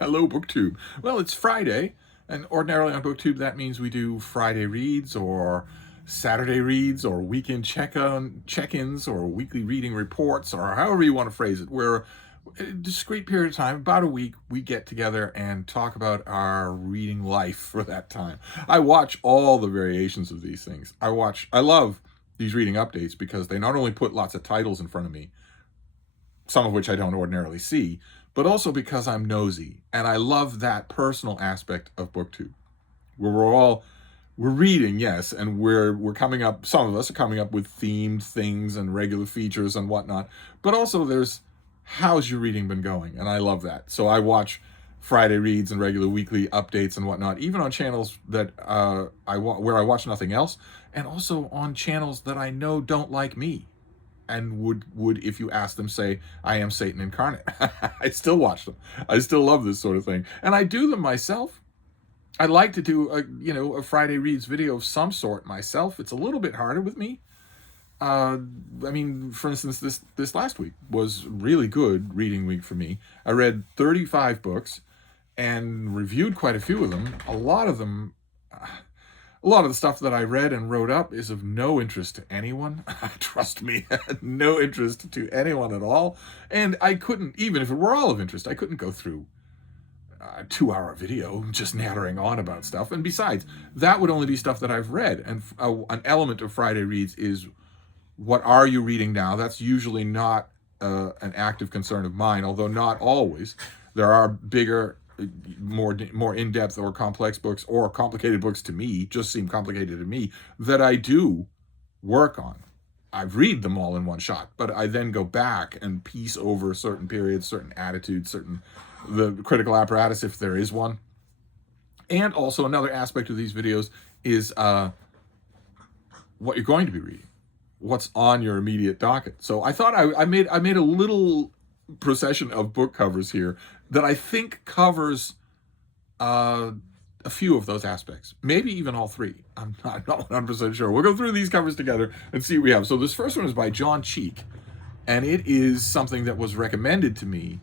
Hello, BookTube. Well, it's Friday, and ordinarily on BookTube that means we do Friday reads or Saturday reads or weekend check-ins or weekly reading reports or however you want to phrase it. Where a discrete period of time, about a week, we get together and talk about our reading life for that time. I watch all the variations of these things. I love these reading updates because they not only put lots of titles in front of me, some of which I don't ordinarily see, but also because I'm nosy and I love that personal aspect of BookTube, where we're reading, yes, and we're coming up. Some of us are coming up with themed things and regular features and whatnot, but also there's how's your reading been going, and I love that. So I watch Friday reads and regular weekly updates and whatnot, even on channels that where I watch nothing else, and also on channels that I know don't like me and would if you ask them, say I am Satan incarnate. I still watch them. I still love this sort of thing, and I do them myself. I like to do a Friday reads video of some sort myself. It's a little bit harder with me. I mean, for instance, this last week was really good reading week for me. I read 35 books and reviewed quite a few of them. A lot of the stuff that I read and wrote up is of no interest to anyone. Trust me, no interest to anyone at all. And I couldn't, even if it were all of interest, I couldn't go through a 2-hour video just nattering on about stuff. And besides, that would only be stuff that I've read. And an element of Friday Reads is, what are you reading now? That's usually not an active concern of mine, although not always. There are bigger, more in-depth or complex books, or complicated books to me, just seem complicated to me, that I do work on. I read them all in one shot, but I then go back and piece over certain periods, certain attitudes, the critical apparatus, if there is one. And also another aspect of these videos is what you're going to be reading, what's on your immediate docket. So I thought I made a little procession of book covers here that I think covers a few of those aspects, maybe even all three. I'm not 100% sure. We'll go through these covers together and see what we have. So this first one is by John Cheek, and it is something that was recommended to me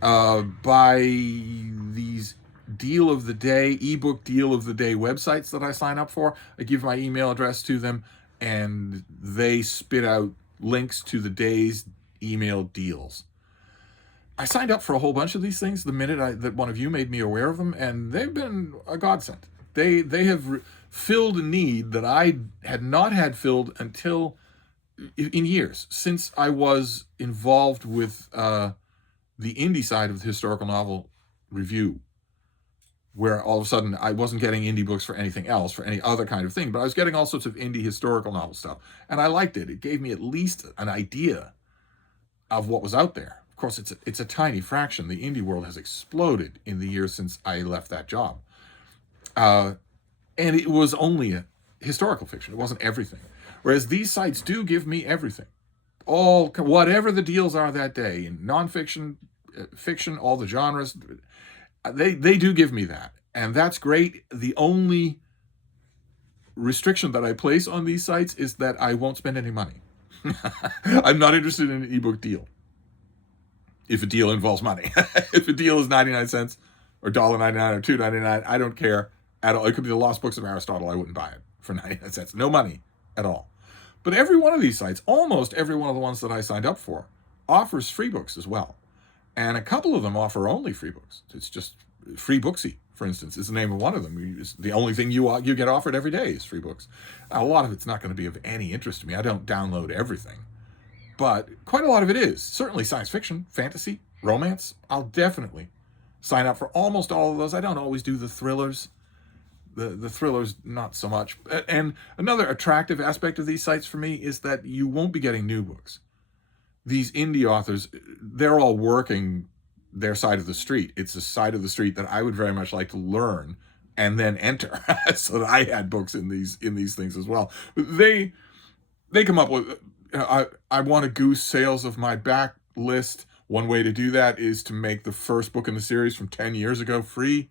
by these deal of the day, ebook deal of the day websites that I sign up for. I give my email address to them, and they spit out links to the day's email deals. I signed up for a whole bunch of these things the minute that one of you made me aware of them, and they've been a godsend. They have filled a need that I had not had filled until in years, since I was involved with the indie side of the historical novel review, where all of a sudden I wasn't getting indie books for anything else, for any other kind of thing, but I was getting all sorts of indie historical novel stuff, and I liked it. It gave me at least an idea of what was out there. Of course, it's a tiny fraction. The indie world has exploded in the years since I left that job. And it was only a historical fiction. It wasn't everything. Whereas these sites do give me everything. Whatever the deals are that day, in nonfiction, fiction, all the genres, they do give me that. And that's great. The only restriction that I place on these sites is that I won't spend any money. I'm not interested in an ebook deal. If a deal involves money. If a deal is 99 cents or $1.99 or $2.99, I don't care at all. It could be the Lost Books of Aristotle. I wouldn't buy it for 99 cents. No money at all. But every one of these sites, almost every one of the ones that I signed up for, offers free books as well. And a couple of them offer only free books. It's just Free Booksy, for instance, is the name of one of them. It's the only thing you get offered every day is free books. A lot of it's not going to be of any interest to me. I don't download everything. But quite a lot of it is. Certainly science fiction, fantasy, romance. I'll definitely sign up for almost all of those. I don't always do the thrillers. The thrillers, not so much. And another attractive aspect of these sites for me is that you won't be getting new books. These indie authors, they're all working their side of the street. It's a side of the street that I would very much like to learn and then enter, so that I had books in these things as well. They come up with, I want to goose sales of my back list. One way to do that is to make the first book in the series from 10 years ago free.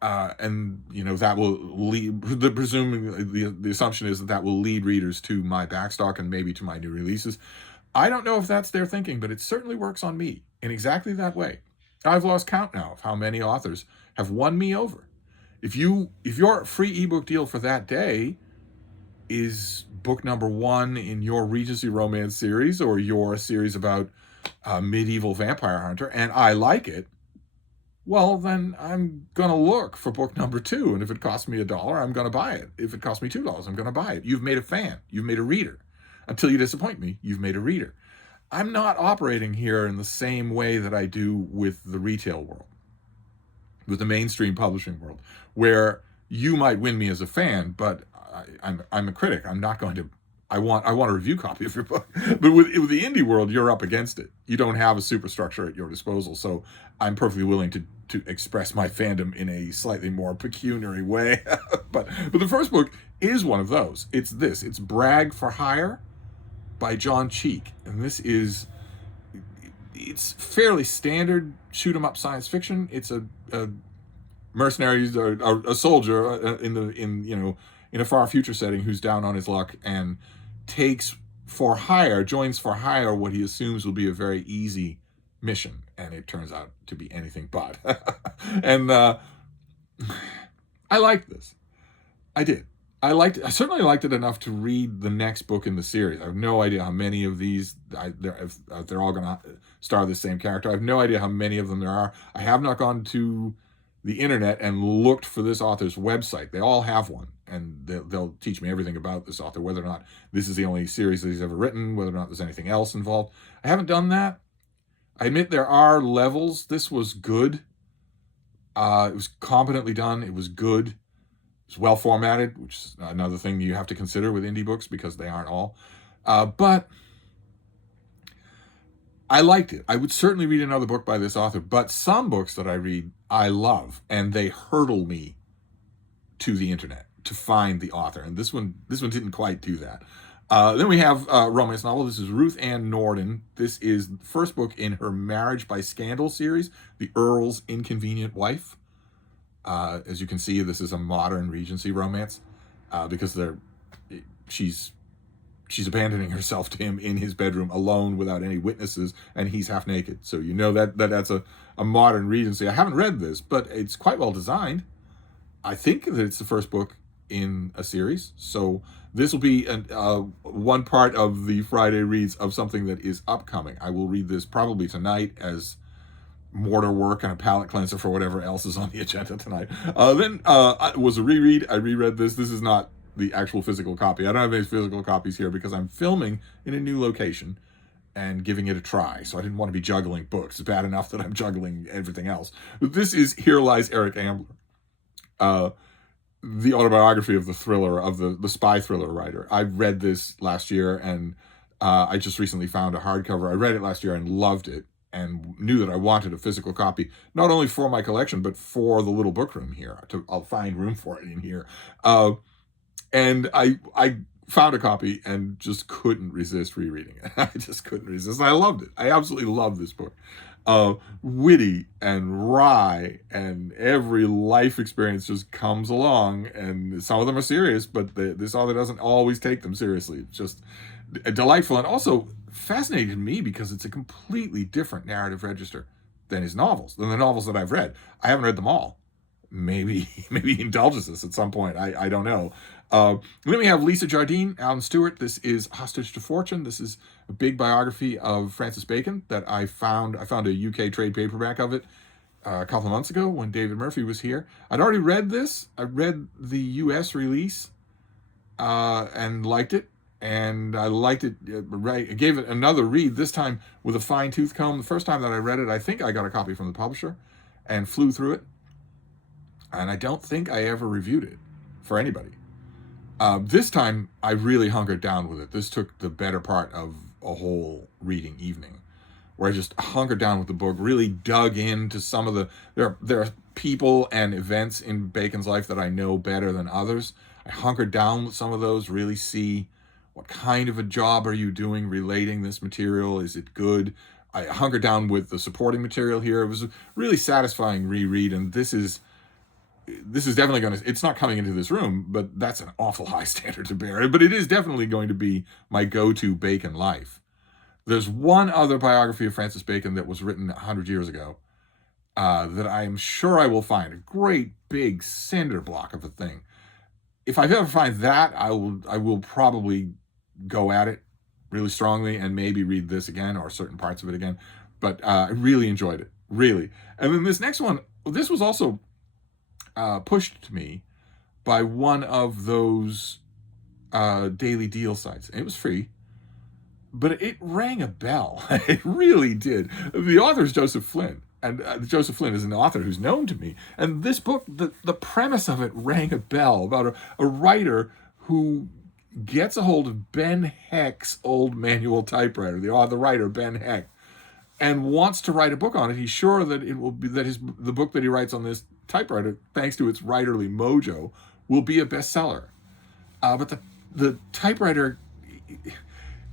And that will lead, the assumption is that will lead readers to my backstock and maybe to my new releases. I don't know if that's their thinking, but it certainly works on me in exactly that way. I've lost count now of how many authors have won me over. If your free ebook deal for that day is book number 1 in your Regency romance series, or your series about a medieval vampire hunter, and I like it, well, then I'm going to look for book number 2. And if it costs me $1, I'm going to buy it. If it costs me $2, I'm going to buy it. You've made a fan. You've made a reader. Until you disappoint me, you've made a reader. I'm not operating here in the same way that I do with the retail world, with the mainstream publishing world, where you might win me as a fan, but I'm a critic. I'm not going to. I want a review copy of your book. But with the indie world, you're up against it. You don't have a superstructure at your disposal, so I'm perfectly willing to express my fandom in a slightly more pecuniary way. but the first book is one of those. It's Brag for Hire by John Cheek, and it's fairly standard shoot 'em up science fiction. It's a mercenary, a soldier in a far future setting, who's down on his luck and joins for hire what he assumes will be a very easy mission, and it turns out to be anything but. And I liked this. I did. I certainly liked it enough to read the next book in the series. I have no idea how many of these, they're all going to star the same character. I have no idea how many of them there are. I have not gone to the internet and looked for this author's website. They all have one, and they'll teach me everything about this author, whether or not this is the only series that he's ever written, whether or not there's anything else involved. I haven't done that. I admit there are levels. This was good. It was competently done. It was good. It's well formatted, which is another thing you have to consider with indie books, because they aren't all. But I liked it. I would certainly read another book by this author, but some books that I read, I love, and they hurdle me to the internet to find the author. And this one didn't quite do that. Then we have a romance novel. This is Ruth Ann Norden. This is the first book in her Marriage by Scandal series, The Earl's Inconvenient Wife. As you can see, this is a modern Regency romance, because she's abandoning herself to him in his bedroom alone without any witnesses, and he's half naked. So you know that's a modern Regency. I haven't read this, but it's quite well designed. I think that it's the first book in a series. So this will be one part of the Friday reads of something that is upcoming. I will read this probably tonight as mortar work and a palate cleanser for whatever else is on the agenda tonight. Then it was a reread. I reread this. This is not the actual physical copy. I don't have any physical copies here because I'm filming in a new location and giving it a try. So I didn't want to be juggling books. It's bad enough that I'm juggling everything else. But this is Here Lies Eric Ambler, the autobiography of the thriller, of the spy thriller writer. I read this last year, and I just recently found a hardcover. I read it last year and loved it, and knew that I wanted a physical copy, not only for my collection, but for the little book room here. I'll find room for it in here. And I found a copy and just couldn't resist rereading it. I just couldn't resist. I loved it. I absolutely love this book. Witty and wry, and every life experience just comes along, and some of them are serious, but this author doesn't always take them seriously. It's just delightful, and also fascinating to me because it's a completely different narrative register than the novels that I've read. I haven't read them all. Maybe he indulges us at some point. I don't know. Then we have Lisa Jardine, Alan Stewart. This is Hostage to Fortune. This is a big biography of Francis Bacon that I found. I found a UK trade paperback of it a couple of months ago when David Murphy was here. I'd already read this. I read the US release and liked it. And I liked it, right? I gave it another read, this time with a fine-tooth comb. The first time that I read it, I think I got a copy from the publisher and flew through it. And I don't think I ever reviewed it for anybody. This time, I really hunkered down with it. This took the better part of a whole reading evening, where I just hunkered down with the book, really dug into some of there are people and events in Bacon's life that I know better than others. I hunkered down with some of those, really see what kind of a job are you doing relating this material? Is it good? I hunkered down with the supporting material here. It was a really satisfying reread, and this is definitely going to, it's not coming into this room, but that's an awful high standard to bear. But it is definitely going to be my go-to Bacon life. There's one other biography of Francis Bacon that was written 100 years ago that I'm sure I will find. A great big cinder block of a thing. If I ever find that, I will probably go at it really strongly and maybe read this again or certain parts of it again. But I really enjoyed it, really. And then this next one, this was also pushed to me by one of those daily deal sites. It was free, but it rang a bell. It really did. The author is Joseph Flynn. And Joseph Flynn is an author who's known to me. And this book, the premise of it rang a bell about a writer who gets a hold of Ben Heck's old manual typewriter, the writer, Ben Heck, and wants to write a book on it. He's sure that it will be that the book that he writes on this typewriter, thanks to its writerly mojo, will be a bestseller. But the typewriter,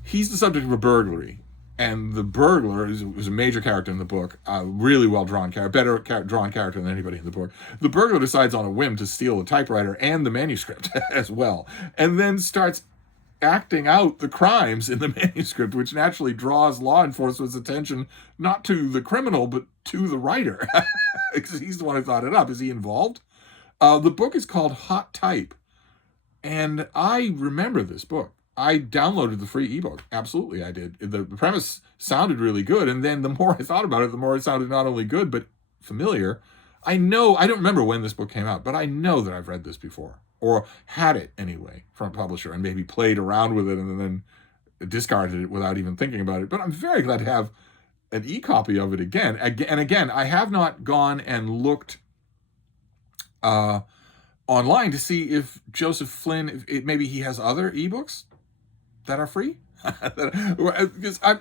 he's the subject of a burglary, and the burglar was a major character in the book, really well drawn character, better drawn character than anybody in the book. The burglar decides on a whim to steal the typewriter and the manuscript as well, and then starts acting out the crimes in the manuscript, which naturally draws law enforcement's attention not to the criminal but to the writer, because he's the one who thought it up. Is he involved? The book is called Hot Type, and I remember this book. I downloaded the free ebook. Absolutely, I did. The premise sounded really good, and then the more I thought about it, the more it sounded not only good, but familiar. I don't remember when this book came out, but I know that I've read this before, or had it anyway from a publisher, and maybe played around with it and then discarded it without even thinking about it. But I'm very glad to have an e-copy of it again. And again, I have not gone and looked online to see if Joseph Flynn, maybe he has other ebooks that are free. Because I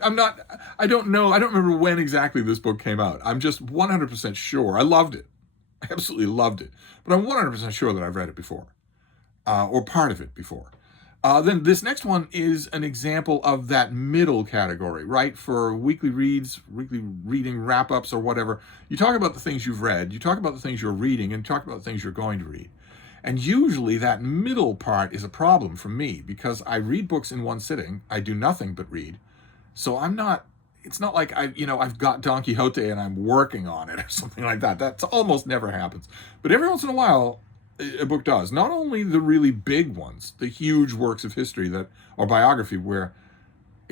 don't know. I don't remember when exactly this book came out. I'm just 100% sure. I loved it. I absolutely loved it. But I'm 100% sure that I've read it before, or part of it before. Then this next one is an example of that middle category, right? For weekly reads, weekly reading wrap-ups or whatever. You talk about the things you've read, you talk about the things you're reading, and you talk about the things you're going to read. And usually that middle part is a problem for me because I read books in one sitting. I do nothing but read. So it's not like I've got Don Quixote and I'm working on it or something like that. That almost never happens. But every once in a while, a book does. Not only the really big ones, the huge works of history or biography where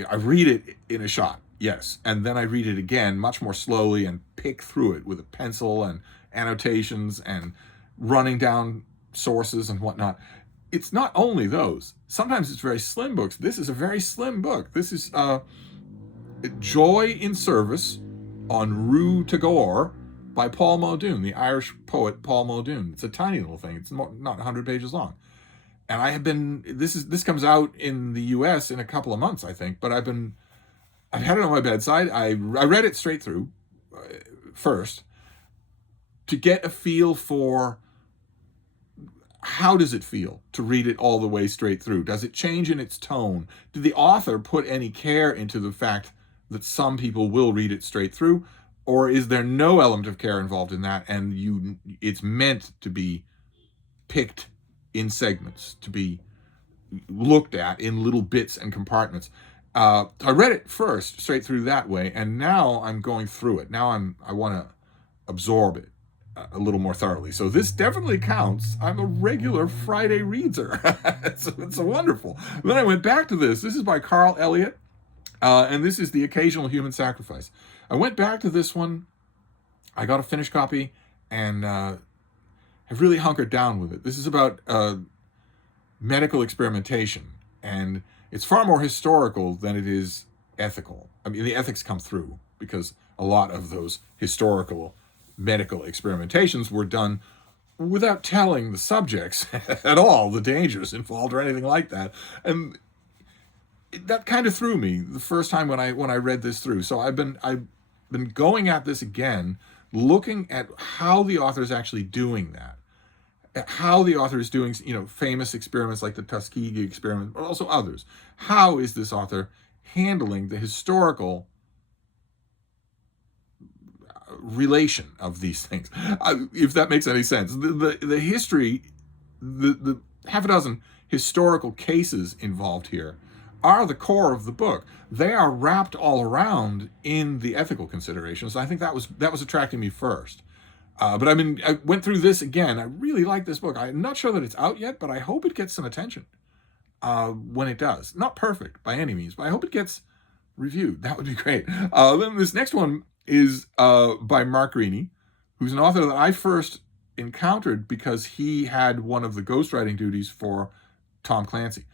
I read it in a shot, yes. And then I read it again much more slowly and pick through it with a pencil and annotations and running down sources and whatnot. It's not only those. Sometimes it's very slim books. This is a very slim book. This is Joy in Service on Rue Tagore by Paul Muldoon, the Irish poet Paul Muldoon. It's a tiny little thing. It's not 100 pages long. And I have been, this comes out in the US in a couple of months, I think, but I've had it on my bedside. I read it straight through first to get a feel for how does it feel to read it all the way straight through? Does it change in its tone? Did the author put any care into the fact that some people will read it straight through? Or is there no element of care involved in that and it's meant to be picked in segments, to be looked at in little bits and compartments? I read it first straight through that way, and now I'm going through it. Now I want to absorb it a little more thoroughly. So this definitely counts. I'm a regular Friday reader. It's wonderful. Then I went back to this. This is by Carl Elliott, and this is The Occasional Human Sacrifice. I went back to this one. I got a finished copy and have really hunkered down with it. This is about medical experimentation, and it's far more historical than it is ethical. I mean, the ethics come through because a lot of those historical medical experimentations were done without telling the subjects at all the dangers involved or anything like that. And that kind of threw me the first time when I read this through. So I've been going at this again, looking at how the author is actually doing that, how the author is doing, famous experiments like the Tuskegee experiment, but also others. How is this author handling the historical relation of these things, if that makes any sense? The history, the half a dozen historical cases involved here are the core of the book. They are wrapped all around in the ethical considerations. I think that was attracting me first. But I went through this again. I really like this book. I'm not sure that it's out yet, but I hope it gets some attention when it does. Not perfect by any means, but I hope it gets reviewed. That would be great. Then this next one is by Mark Greaney, who's an author that I first encountered because he had one of the ghostwriting duties for Tom Clancy.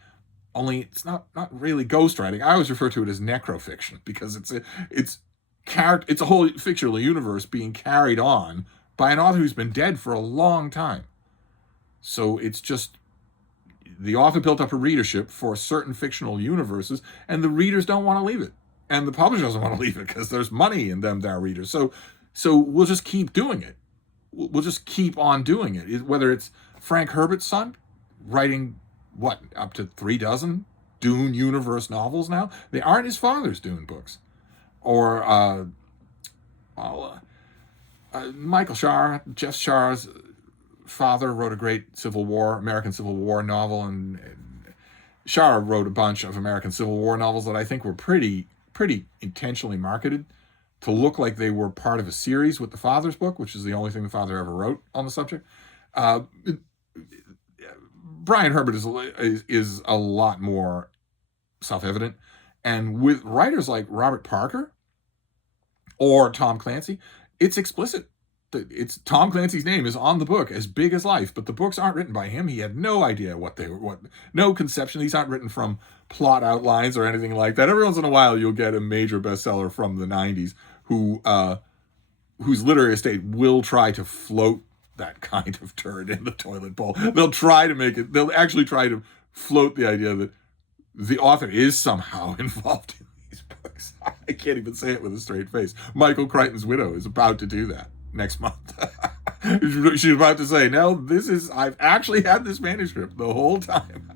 Only it's not really ghostwriting. I always refer to it as necrofiction because it's a whole fictional universe being carried on by an author who's been dead for a long time. So it's just the author built up a readership for certain fictional universes, and the readers don't want to leave it, and the publisher doesn't want to leave it because there's money in them, their readers. So we'll just keep doing it. We'll just keep on doing it. Whether it's Frank Herbert's son writing up to 36 Dune universe novels now, they aren't his father's Dune books, or Michael Shar, Jeff Shar's father, wrote a great American Civil War novel, and Shar wrote a bunch of American Civil War novels that I think were pretty intentionally marketed to look like they were part of a series with the father's book, which is the only thing the father ever wrote on the subject. Brian Herbert is a lot more self-evident, and with writers like Robert Parker or Tom Clancy, it's explicit. It's Tom Clancy's name is on the book as big as life, but the books aren't written by him. He had no idea no conception. These aren't written from plot outlines or anything like that. Every once in a while, you'll get a major bestseller from the 90s whose literary estate will try to float that kind of turd in the toilet bowl. They'll actually try to float the idea that the author is somehow involved in these books. I can't even say it with a straight face. Michael Crichton's widow is about to do that next month. She's about to say, no, I've actually had this manuscript the whole time.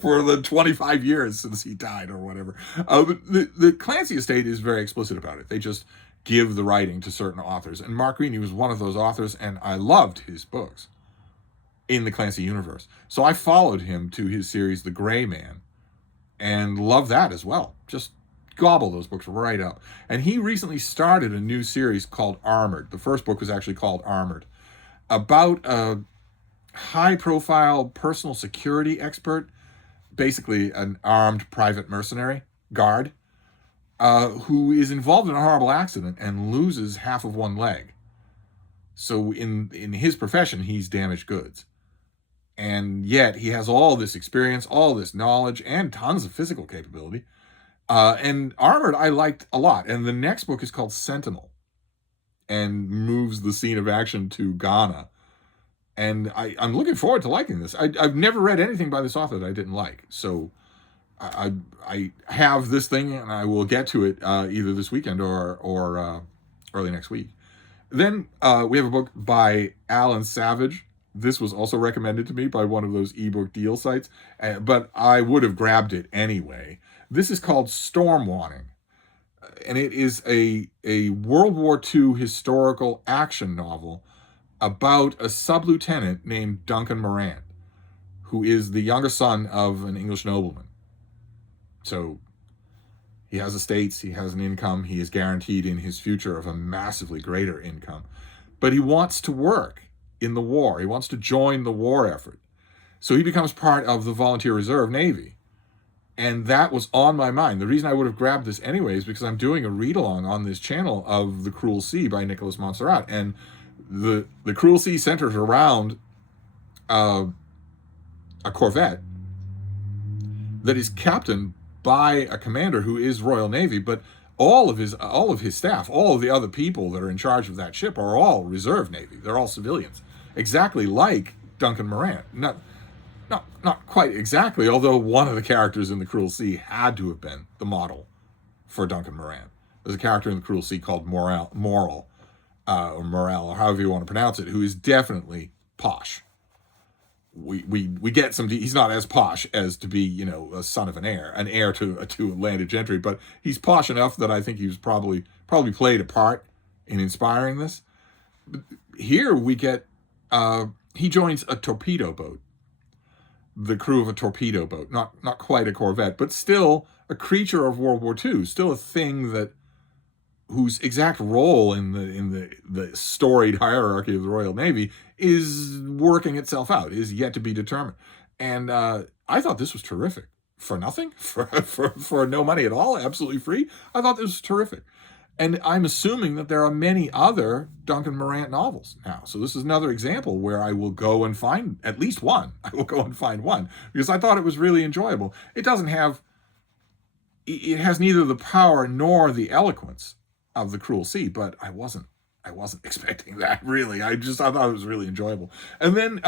For the 25 years since he died or whatever. But the Clancy estate is very explicit about it. They just give the writing to certain authors. And Mark Greaney was one of those authors, and I loved his books in the Clancy universe. So I followed him to his series, The Gray Man, and love that as well. Just gobble those books right up. And he recently started a new series called Armored. The first book was actually called Armored, about a high-profile personal security expert, basically an armed private mercenary guard, who is involved in a horrible accident and loses half of one leg. So in his profession, he's damaged goods. And yet he has all this experience, all this knowledge, and tons of physical capability. And Armored I liked a lot. And the next book is called Sentinel and moves the scene of action to Ghana. And I'm looking forward to liking this. I've never read anything by this author that I didn't like. So I have this thing, and I will get to it either this weekend or early next week. Then we have a book by Alan Savage. This was also recommended to me by one of those ebook deal sites, but I would have grabbed it anyway. This is called Storm Warning, and it is a World War II historical action novel about a sub-lieutenant named Duncan Morant, who is the younger son of an English nobleman. So he has estates, he has an income, he is guaranteed in his future of a massively greater income. But he wants to work in the war. He wants to join the war effort. So he becomes part of the Volunteer Reserve Navy. And that was on my mind. The reason I would have grabbed this anyway is because I'm doing a read-along on this channel of The Cruel Sea by Nicholas Montserrat. And the Cruel Sea centers around a corvette that is captained by a commander who is Royal Navy, but all of his staff, all of the other people that are in charge of that ship are all Reserve Navy. They're all civilians, exactly like Duncan Morant. Not quite exactly, although one of the characters in The Cruel Sea had to have been the model for Duncan Morant. There's a character in The Cruel Sea called Morel, or however you want to pronounce it, who is definitely posh. We get some. He's not as posh as to be, a son of an heir to landed gentry, but he's posh enough that I think he was probably played a part in inspiring this. But here we get he joins a torpedo boat, the crew of a torpedo boat. Not quite a corvette, but still a creature of World War II, still a thing that whose exact role in the storied hierarchy of the Royal Navy is working itself out, is yet to be determined. And I thought this was terrific. For nothing, for no money at all, absolutely free. I thought this was terrific. And I'm assuming that there are many other Duncan Morant novels now. So this is another example where I will go and find at least one. I will go and find one because I thought it was really enjoyable. It has neither the power nor the eloquence of The Cruel Sea, but I wasn't expecting that, really. I thought it was really enjoyable. And then,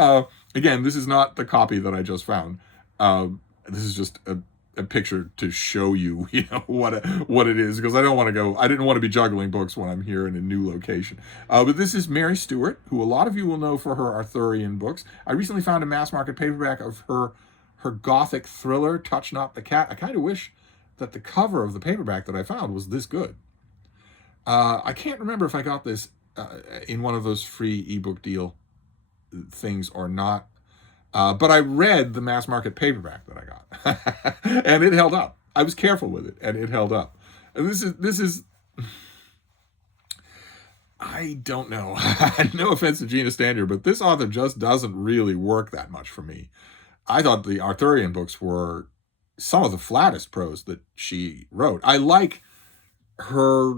again, this is not the copy that I just found. This is just a picture to show you, what it is, because I didn't want to be juggling books when I'm here in a new location. But this is Mary Stewart, who a lot of you will know for her Arthurian books. I recently found a mass market paperback of her gothic thriller, Touch Not the Cat. I kind of wish that the cover of the paperback that I found was this good. I can't remember if I got this in one of those free ebook deal things or not. But I read the mass market paperback that I got, and it held up. I was careful with it, and it held up. And this is, I don't know. No offense to Gina Stanier, but this author just doesn't really work that much for me. I thought the Arthurian books were some of the flattest prose that she wrote. I like her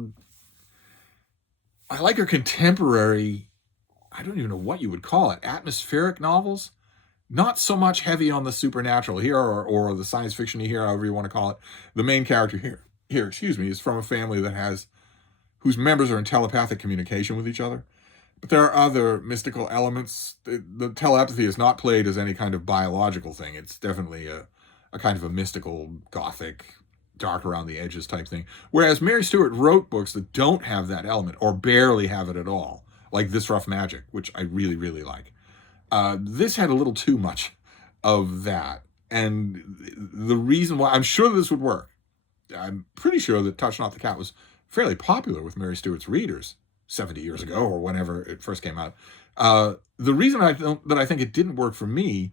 contemporary, I don't even know what you would call it, atmospheric novels. Not so much heavy on the supernatural here or the science fiction here, however you want to call it. The main character here, is from a family whose members are in telepathic communication with each other. But there are other mystical elements. The telepathy is not played as any kind of biological thing. It's definitely a kind of a mystical, gothic, dark around the edges type thing. Whereas Mary Stewart wrote books that don't have that element or barely have it at all, like This Rough Magic, which I really, really like. This had a little too much of that. And the reason why, I'm sure this would work. I'm pretty sure that Touch Not the Cat was fairly popular with Mary Stewart's readers 70 years ago or whenever it first came out. The reason I think it didn't work for me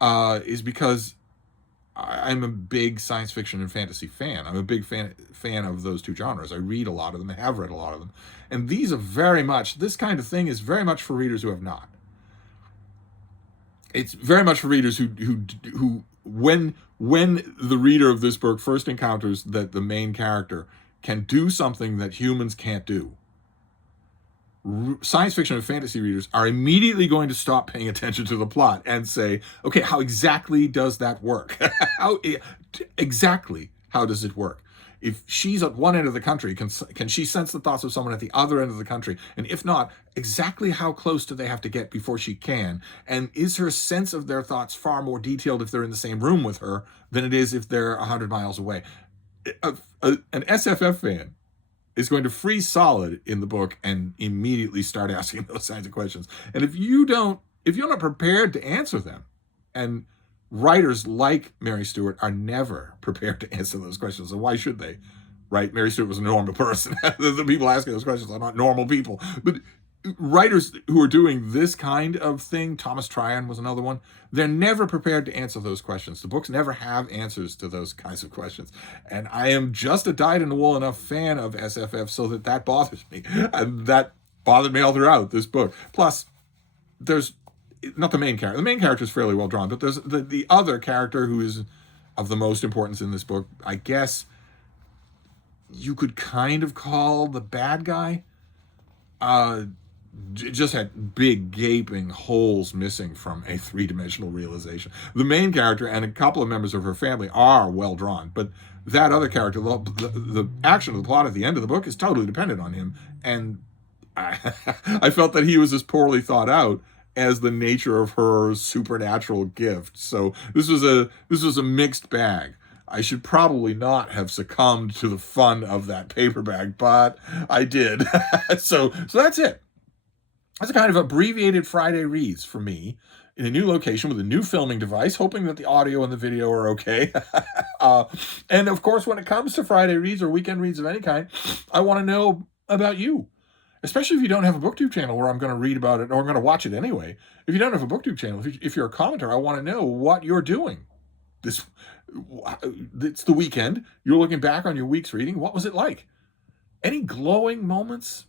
is because I'm a big science fiction and fantasy fan. I'm a big fan of those two genres. I read a lot of them. I have read a lot of them. And these are this kind of thing is very much for readers who have not. It's very much for readers who when the reader of this book first encounters that the main character can do something that humans can't do, science fiction and fantasy readers are immediately going to stop paying attention to the plot and say, okay, how exactly does that work? How does it work? If she's at one end of the country, can she sense the thoughts of someone at the other end of the country? And if not, exactly how close do they have to get before she can? And is her sense of their thoughts far more detailed if they're in the same room with her than it is if they're 100 miles away? An SFF fan is going to freeze solid in the book and immediately start asking those kinds of questions. And if you're not prepared to answer them, and writers like Mary Stewart are never prepared to answer those questions. And why should they? Right? Mary Stewart was a normal person. The people asking those questions are not normal people. But writers who are doing this kind of thing, Thomas Tryon was another one, they're never prepared to answer those questions. The books never have answers to those kinds of questions. And I am just a dyed-in-the-wool enough fan of SFF so that bothers me. And that bothered me all throughout this book. Plus, there's not the main character. The main character is fairly well drawn, but there's the other character who is of the most importance in this book. I guess you could kind of call the bad guy. Just had big gaping holes missing from a three-dimensional realization. The main character and a couple of members of her family are well drawn, but that other character, the action of the plot at the end of the book is totally dependent on him, and I felt that he was as poorly thought out as the nature of her supernatural gift. So this was a mixed bag. I should probably not have succumbed to the fun of that paperback, but I did. So that's it. That's a kind of abbreviated Friday reads for me in a new location with a new filming device, hoping that the audio and the video are okay. And of course, when it comes to Friday reads or weekend reads of any kind, I want to know about you. especially if you don't have a BookTube channel where I'm going to read about it or I'm going to watch it anyway. If you don't have a BookTube channel, if you're a commenter, I want to know what you're doing. This, it's the weekend. You're looking back on your week's reading. What was it like? Any glowing moments?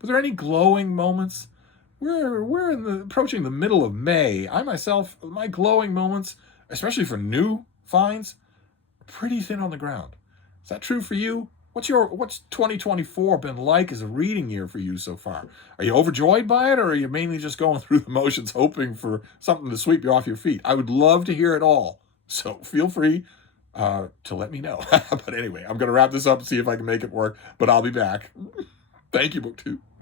Were there any glowing moments? We're approaching the middle of May. I myself, my glowing moments, especially for new finds, pretty thin on the ground. Is that true for you? What's 2024 been like as a reading year for you so far? Are you overjoyed by it, or are you mainly just going through the motions hoping for something to sweep you off your feet? I would love to hear it all. So feel free to let me know. But anyway, I'm going to wrap this up and see if I can make it work, but I'll be back. Thank you, BookTube.